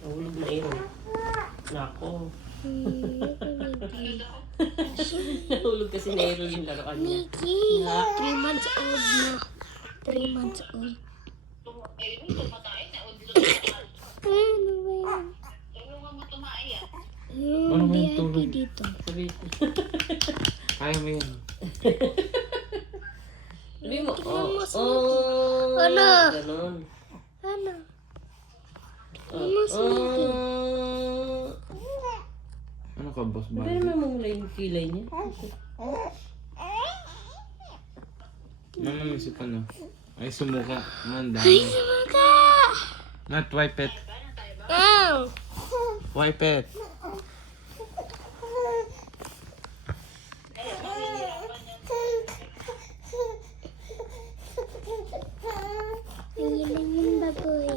Nahulog na Aaron. Nako. Nahulog kasi na Aaron yung laruan niya. Mickey, 3 months old na. 3 months old. Ano ba yan? Ano ba yung VIP tulog? dito. Sabi, Kaya mo yan. sabi mo, Tingnan mo, oh, Ano? ganon. Ano? Ano ka, boss Pero Barbie? naman mong yung kilay niya. Mama, isip ano? Ay, sumuka. Manda. Ay, sumaka! Not wipe it. Ow! Wipe it. Ayun lang yung baboy.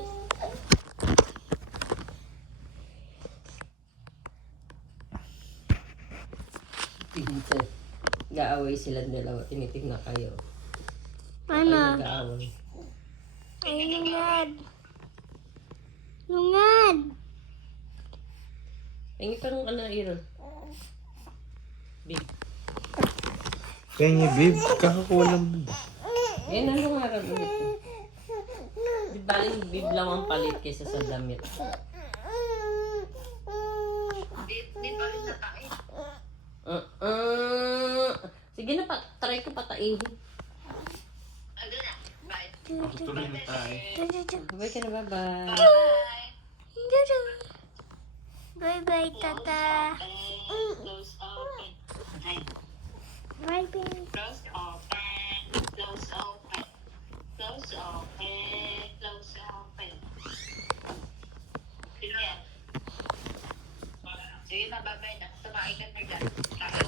Pinsan. Gaaway silang dalawa. Tinitig na kayo. Ano? Ay, nag-aaway. Ay, lungad. Lungad! Hingi pa nung ano, Aaron. Big. Kaya niya, babe. Kakakulang mo. Eh, nandun nga rin ulit. Di baling biblaw ang palit kaysa sa damit. Sige na, try ko patain. Ako tuloy na tayo. Bye ka na, bye-bye. Bye-bye, tata. Close open. Bye-bye. Close open. Close open. Close open. Close open. Sino yan? Sige na, bye-bye na. Tumain ka na dyan. Tayo.